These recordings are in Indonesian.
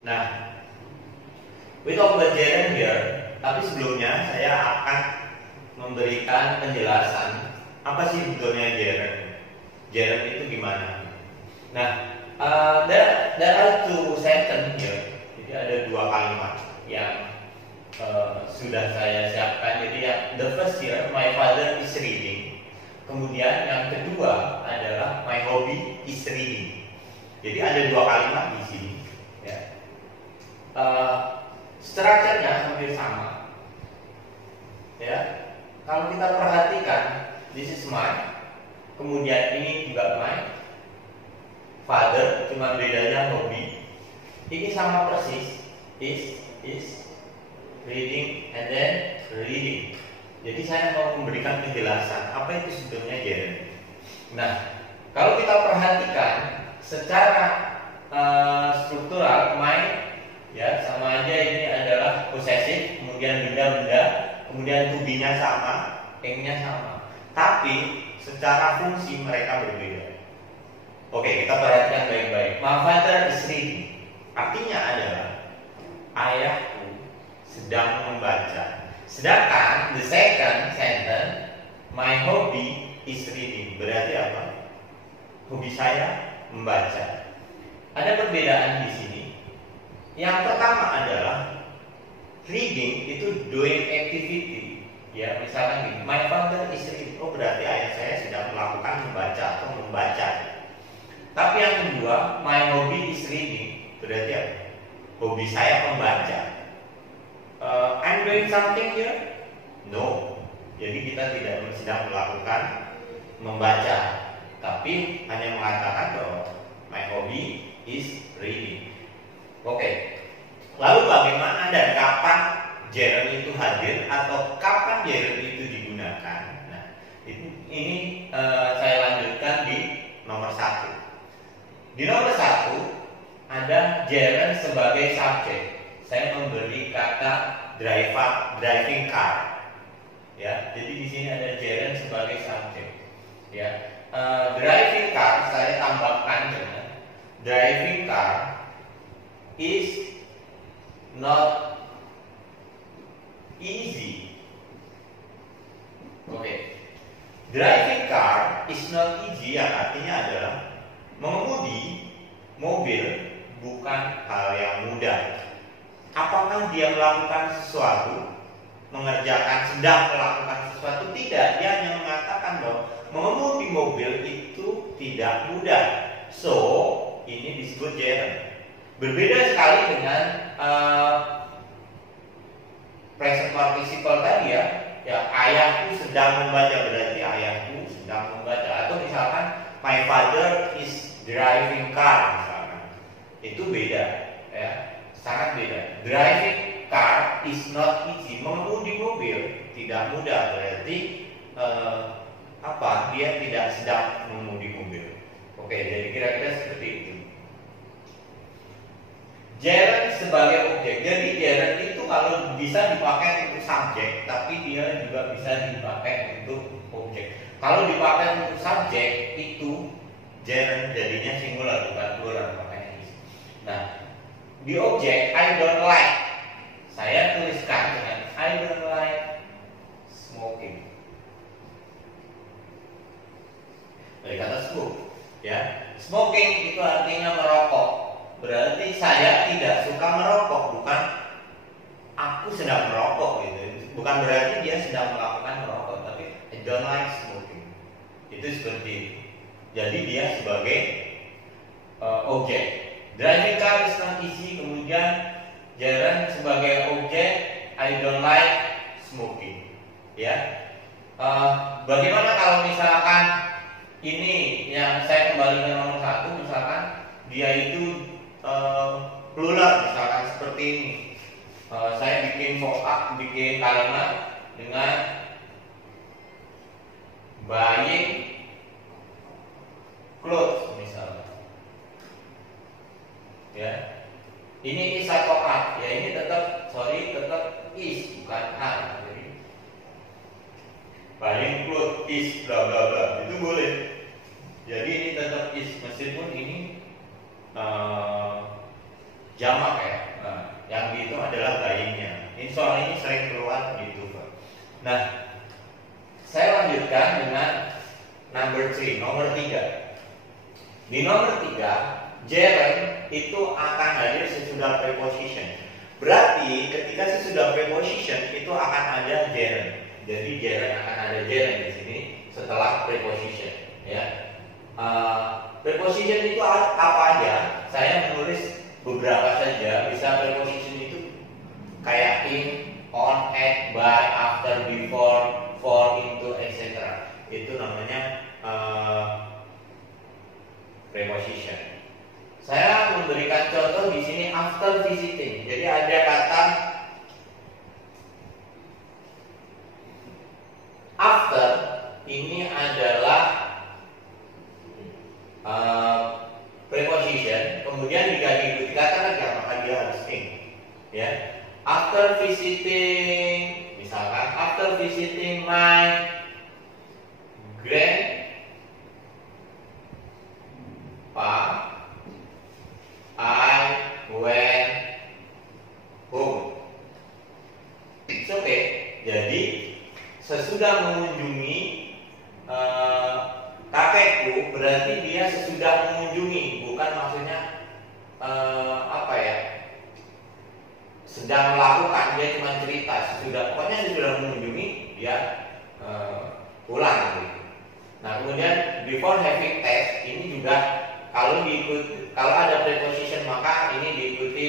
Nah, we talk about gerund here, tapi sebelumnya saya akan memberikan penjelasan apa sih sebetulnya gerund. Gerund itu gimana? Nah, there are two sentence here. Jadi ada dua kalimat yang sudah saya siapkan. Jadi the first here, my father is reading. Kemudian yang kedua adalah my hobby is reading. Jadi ada dua kalimat di sini. Ya. Strukturnya hampir sama. Ya, kalau kita perhatikan, this is my, kemudian ini juga my father, cuma bedanya hobby. Ini sama persis, is reading and then reading. Jadi saya mau memberikan penjelasan apa itu sebetulnya gerund. Nah, kalau kita perhatikan secara struktural, my ya sama aja, ini adalah possessive, kemudian benda-benda, kemudian to be-nya sama, ing-nya sama. Tapi secara fungsi mereka berbeda. Oke, kita perhatikan baik-baik. My father is reading. Artinya adalah ayahku sedang membaca. Sedangkan the second sentence, my hobby is reading. Berarti apa? Hobi saya membaca. Ada perbedaan di sini. Yang pertama adalah reading itu doing activity. Ya, misalkan gini, my father is reading. Oh, berarti ayah saya sedang melakukan membaca atau membaca. Tapi yang kedua, my hobby is reading. Berarti apa? Hobi saya membaca. I'm doing something here? No. Jadi kita tidak sedang melakukan membaca, tapi hanya mengatakan bahwa my hobby is reading. Oke. Lalu bagaimana dan kapan gerund itu hadir atau kapan gerund itu digunakan? Nah, ini saya lanjutkan di nomor 1. Di nomor 1 ada gerund sebagai subjek. Saya memberi kata driving car. Ya, jadi di sini ada gerund sebagai subjek. Ya, driving car saya tambahkan dengan driving car is not easy. Oke. Driving car is not easy yang artinya adalah mengemudi mobil bukan hal yang mudah. Apakah dia melakukan sesuatu, sedang melakukan sesuatu? Tidak, dia hanya mengatakan bahwa mengemudi mobil itu tidak mudah. So, ini disebut gerund. Berbeda sekali dengan present participle tadi ya. Ya, ayahku sedang membaca, berarti ayahku sedang membaca. Atau misalkan my father is driving car misalkan. Itu beda ya. Sangat beda. Driving car is not easy. Mengemudi mobil tidak mudah. Berarti dia tidak sedang mengemudi mobil. Oke, jadi kira-kira seperti itu. Gerund sebagai objek. Jadi gerund itu kalau bisa dipakai untuk subjek, tapi dia juga bisa dipakai untuk objek. Kalau dipakai untuk subjek itu gerund jadinya singular bukan plural, makanya. Nah, di objek I don't like, saya tuliskan dengan I don't like smoking. Dari kata smoke, ya. Smoking itu artinya merokok. Berarti saya tidak suka merokok, bukan aku sedang merokok gitu. Bukan berarti dia sedang melakukan merokok, tapi I don't like smoking. Itu seperti itu. Jadi dia sebagai objek. Driving car is not easy, kemudian gerund sebagai objek I don't like smoking. Ya. Bagaimana kalau misalkan ini yang saya kembali ke nomor 1, misalkan dia itu plural, misalkan seperti ini. Saya bikin kalimat dengan buying clothes misalnya. Ya. Ini is atau are. Ya, ini tetap is bukan are. Jadi buying clothes is bla bla bla. Itu boleh. Jadi ini tetap is meskipun ini jamak ya. itu adalah buyingnya. Ini soal ini sering keluar gitu, Pak. Nah, saya lanjutkan dengan nomor 3. Di nomor 3, gerund itu akan hadir sesudah preposition. Berarti ketika sesudah preposition itu akan ada gerund. Jadi gerund akan ada gerund di sini setelah preposition, ya. Preposition itu apa aja? Saya menulis beberapa saja. Bisa preposition itu kayak in, on, at, by, after, before, for, into, etc. Itu namanya preposition. Saya memberikan contoh di sini after visiting. Jadi ada kata after, ini adalah preposition, kemudian jika diikuti kata kerja maka dia harus in, ya. After visiting, misalkan after visiting my grandpa, I went home. It's okay. Jadi sesudah mengunjungi kakekku, berarti dia sesudah mengunjungi, bukan maksudnya sedang melakukan, dia cuma cerita pokoknya sesudah mengunjungi dia pulang gitu. Nah, kemudian before having text ini juga kalau ada preposition maka ini diikuti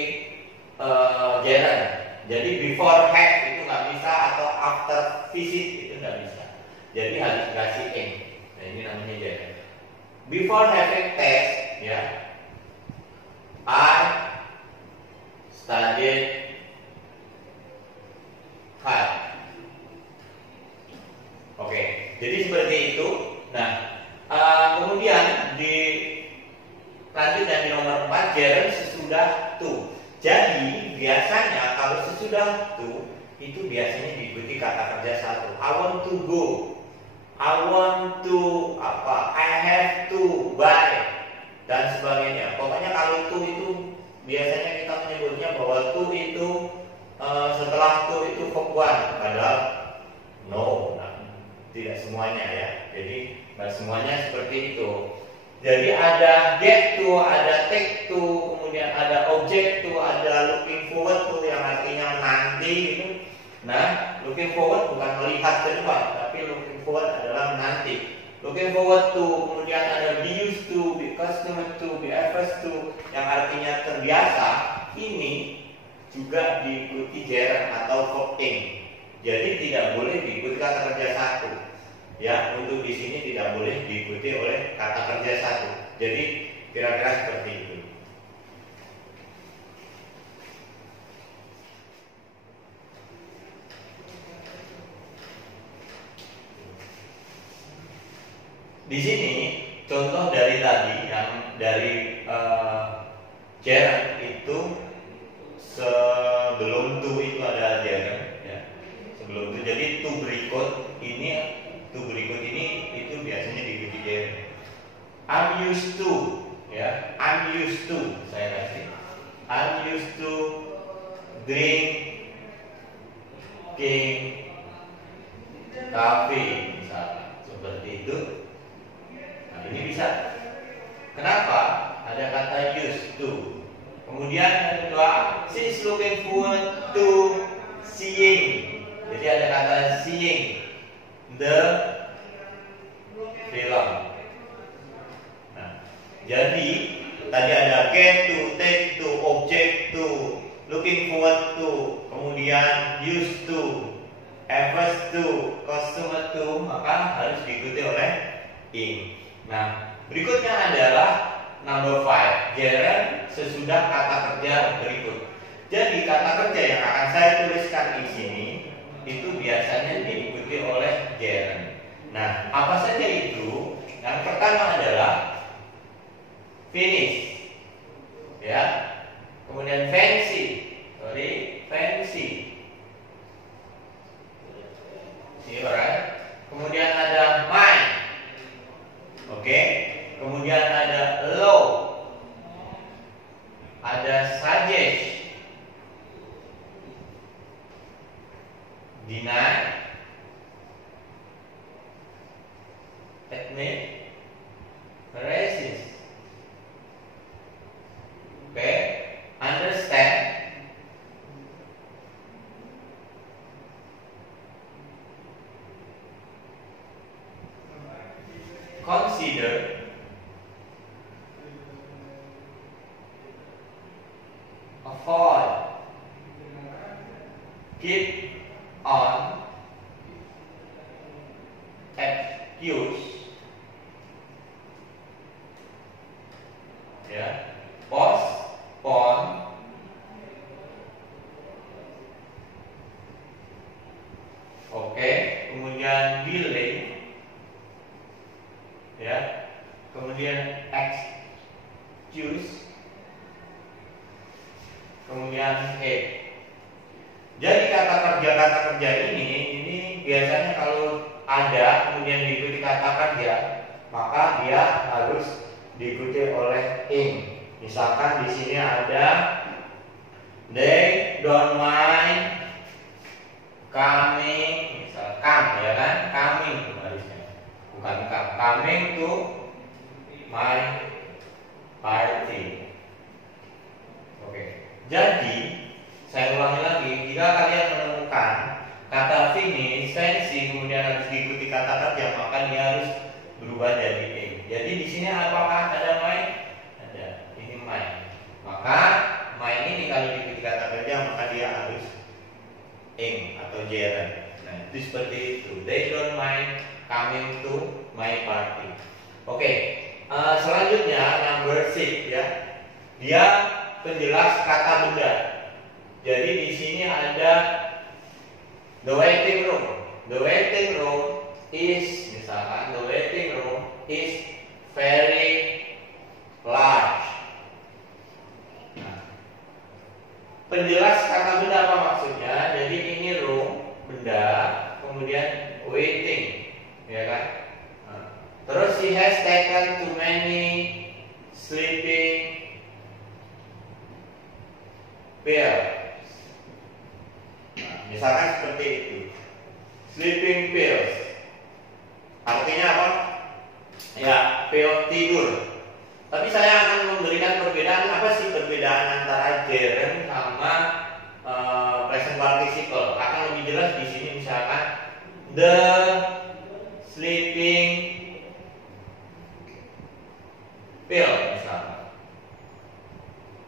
gerund. Jadi before have itu nggak bisa, atau after visit itu nggak bisa. Jadi harus dikasih in. Nah, ini namanya gerund. Before having text, ya, I studied hard. Oke, jadi seperti itu. Nah, kemudian lanjut di nomor 4, gerund sesudah to. Jadi biasanya kalau sesudah to itu biasanya diikuti kata kerja satu. I want to go, I want to I have to buy, dan sebagainya. Pokoknya kalau to itu biasanya kita menyebutnya bahwa to itu setelah to itu verb one, padahal no, tidak semuanya ya. Jadi nggak semuanya seperti itu. Jadi ada get to, ada take to, kemudian ada object to, ada looking forward to yang artinya nanti gitu. Nah, looking forward bukan melihat ke depan, tapi looking forward adalah menanti. Looking forward to, kemudian ada be used to, be accustomed to, be averse to, yang artinya terbiasa. Ini juga diikuti gerund atau verb ing. Jadi tidak boleh diikuti kata kerja satu. Ya, untuk di sini tidak boleh diikuti oleh kata kerja satu. Jadi kira-kira seperti itu. Di sini contoh dari tadi yang dari gerund itu sebelum to itu ada gerund ya. Sebelum to, jadi to berikut ini itu biasanya diikuti gerund. I'm used to, ya. I'm used to, saya kasih. I'm used to drinking coffee, misalnya seperti itu. Nah, ini bisa. Kenapa? Ada kata used to. Kemudian yang kedua, she's looking forward to seeing. Jadi ada kata seeing the film. Nah, jadi tadi ada get to, take to, object to, looking forward to, kemudian used to, averse to, accustomed to, maka harus diikuti oleh in. Nah, berikutnya adalah number 5, gerund sesudah kata kerja berikut. Jadi kata kerja yang akan saya tuliskan di sini itu biasanya diikuti oleh gerund. Nah, apa saja itu? Yang pertama adalah finish, ya. Kemudian fancy. Alright. Kemudian ada mind. Oke. Kemudian ada low. Ada suggest. deny, admit, resist. Oke, understand, consider, avoid, keep on, excuse, ya, postpone, oke, kemudian delay, ya, kemudian excuse, kemudian hate. Jadi kata kerja ini biasanya kalau ada kemudian diikuti kata kerja, maka dia harus diikuti oleh ing. Misalkan di sini ada they don't mind coming, misal come, ya kan, coming harusnya, bukan come, coming to my party. Oke, jadi saya ulangi lagi, jika kalian menemukan kata finish, fancy, kemudian harus diikuti kata kerja, maka dia harus berubah jadi ing. Jadi di sini apakah ada my? Ada. Ini my. Maka my ini kalau diikuti kata kerja, maka dia harus ing atau gerund. Nah, itu seperti itu. They don't mind coming to my party. Oke. Selanjutnya number 6 ya. Dia penjelas kata benda. Jadi di sini ada the waiting room. The waiting room is, misalkan the waiting room is very large. Nah, penjelas kata benda apa maksudnya? Jadi ini room, benda, kemudian waiting, ya kan? Nah, terus he has taken too many sleeping pills. Misalkan seperti itu, sleeping pills, artinya apa? Ya, pil tidur. Tapi saya akan memberikan perbedaan. Apa sih perbedaan antara gerund sama present participle? Akan lebih jelas di sini. Misalkan the sleeping pill, misalkan.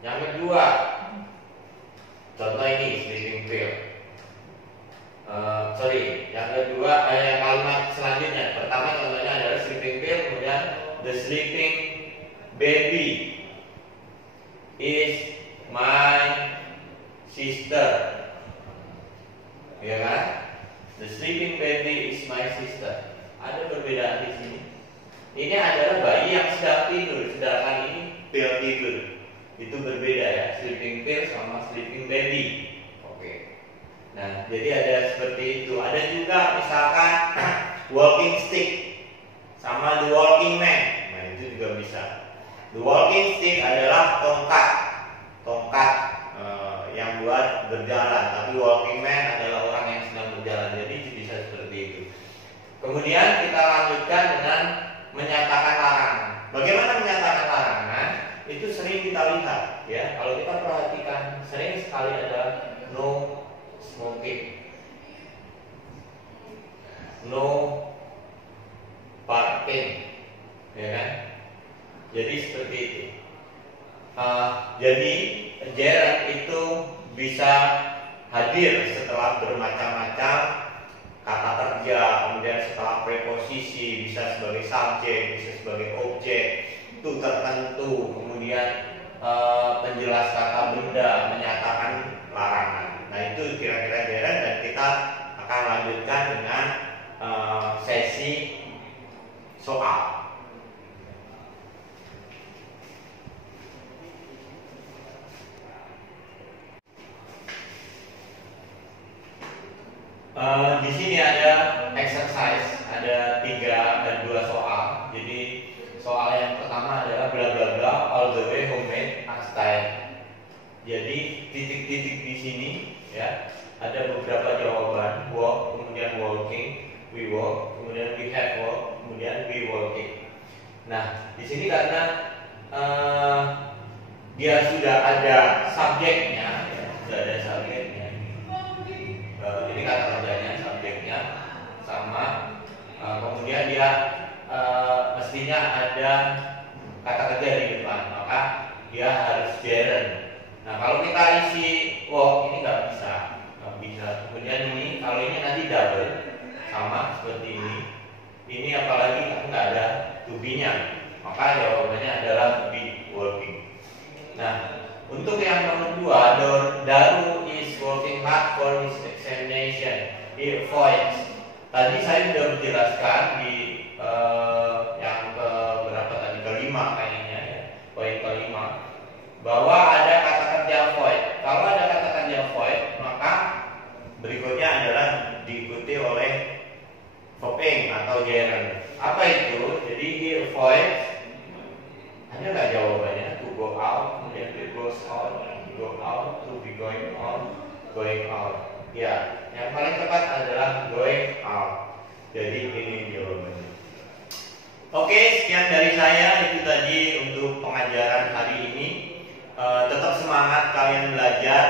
Yang kedua, contoh ini sleeping pill. Yang kedua kalimat selanjutnya. Pertama contohnya adalah sleeping pill, kemudian the sleeping baby is my sister. Ya kan? The sleeping baby is my sister. Ada perbedaan di sini. Ini adalah bayi yang sedang tidur, sedangkan ini pill tidur. Itu berbeda ya, sleeping pill sama sleeping baby. Nah, jadi ada seperti itu. Ada juga misalkan walking stick sama the walking man. Nah, itu juga bisa. The walking stick adalah tongkat yang buat berjalan. Tapi walking man adalah orang yang sedang berjalan. Jadi bisa seperti itu. Kemudian kita lanjutkan dengan menyatakan larangan. Bagaimana menyatakan larangan? Itu sering kita lihat, ya. Kalau kita perhatikan, sering sekali ada no smoking, no parking, ya kan? Jadi seperti itu. Jadi gerund itu bisa hadir setelah bermacam-macam kata kerja, kemudian setelah preposisi, bisa sebagai subjek, bisa sebagai objek itu tertentu, kemudian penjelas kata benda, menyatakan larangan. Nah, itu kira-kira gerund, dan kita akan lanjutkan dengan sesi soal. Di sini ada exercise, ada 2 soal. Jadi soal yang pertama adalah bla bla bla all the way homemade style. Jadi titik-titik di sini, ya, ada beberapa jawaban, walk, kemudian walking, we walk, kemudian we have walk, kemudian we walking. Nah, di sini karena dia sudah ada subjeknya, ini kata kerjanya, subjeknya sama, kemudian dia mestinya ada kata kerja di depan, maka dia harus gerund. Nah, kalau kita isi walk ini nggak bisa. Kemudian ini kalau ini nanti double sama seperti ini. Ini apalagi nggak ada to be-nya, maka jawabannya adalah be working. Nah, untuk yang nomor 2, Daru is working hard for his examination. He avoids. Tadi saya sudah menjelaskan di yang ke berapa tadi, kelima kayaknya ya, poin kelima, bahwa ada kata kerja avoid. Kalau ada kata kerja avoid, maka berikutnya adalah diikuti oleh verb atau gerund. Apa itu? Jadi he avoids. Ada nggak jawabannya? To go out, kemudian to goes out, go out, to be going on, going out. Ya, yang paling tepat adalah going out. Jadi ini jawabannya. Oke, sekian dari saya, itu tadi untuk pengajaran hari ini. Tetap semangat kalian belajar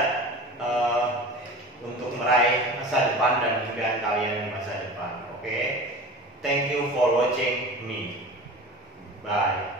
untuk meraih masa depan dan impian kalian di masa depan. Oke, thank you for watching me. Bye.